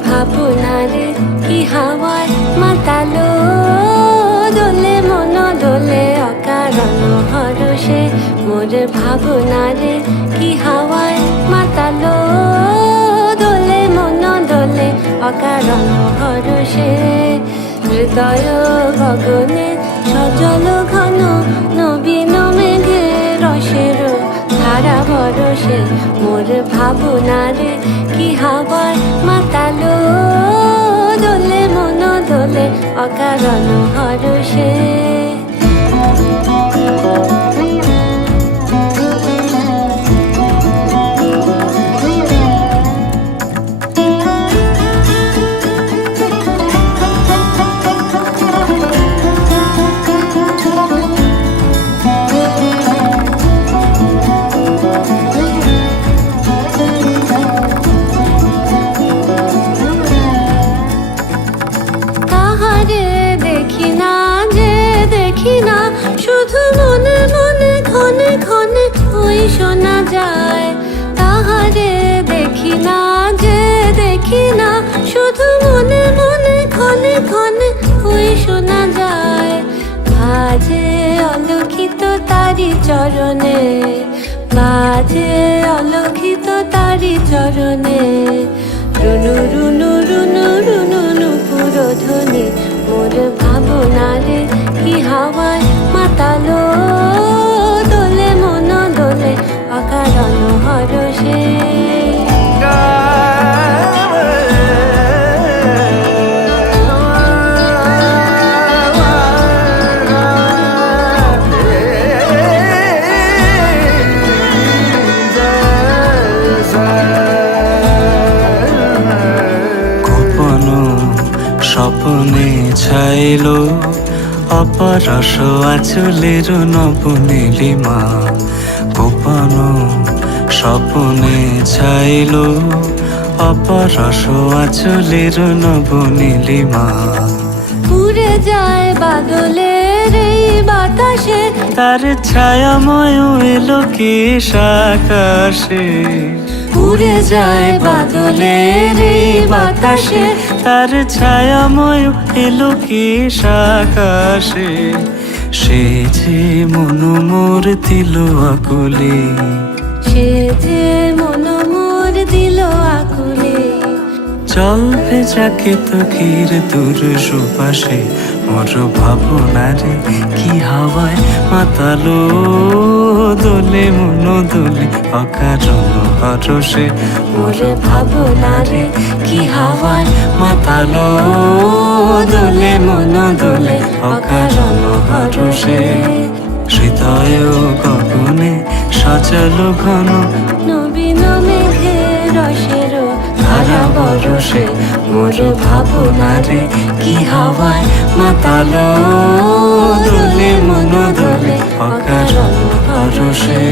ভাবনারে কি হাওয়ায় মাতালো দোলে মন দোলে অকারণ হরষে মোর ভাবনারে কি হাওয়ায় মাতালো দোলে মন দোলে অকারণ হরষে হৃদয় গগনে সজল ঘন নবীন মেঘে রসের ধারা বরসে মোর ভাবনারে কি হাওয়ায় মাতালো দোলে মন দোলে অকারণ হরষে শুধু মনে মনে ক্ষণে ক্ষণে ওই শোনা যায় তাহারে দেখি না যে দেখি না শুধু মনে মনে ক্ষণে ক্ষণে ওই শোনা যায় বাজে অলক্ষিত তারি চরণে বাজে অলক্ষিত তারি চরণে রুনু রুনু রুনু রুনু নুপুর ধ্বনি মোর ভাবনারে কি হাওয়ায় মাতালো দোলে মন দোলে অকারণ হরষে স্বপ্নে ছাইলো অপরস আচলের নবনীলিমা গোপন স্বপ্নে ছাইলো অপরস আচলের নবনীলিমা উড়ে যায় বাদলের এই বাতাসে তার ছায়াময় এলো কি আকাশে উড়ে যায় বাদলের এই বাতাসে তার ছায়াময় এলো কি আকাশে সে যে মন মোর দিল আকুলে সে যে মন মোর দিল আকুলে জল ভেজাকে তো ক্ষীর দূর সুপাশে মোর ভাবনারে কি হাওয়ায় মাতালো দোলে মন দোলে অকারণ হরষে মোর ভাবনারে কি হাওয়ায় মাতালো দোলে মন দোলে অকারণ হরষে হৃদয় গগনে সজল ঘন নবীন মেঘে রসের ধারা বরসে মোর ভাবনারে কি হাওয়ায় মাতালো দোলে মন দোলে অকারণ হরষে।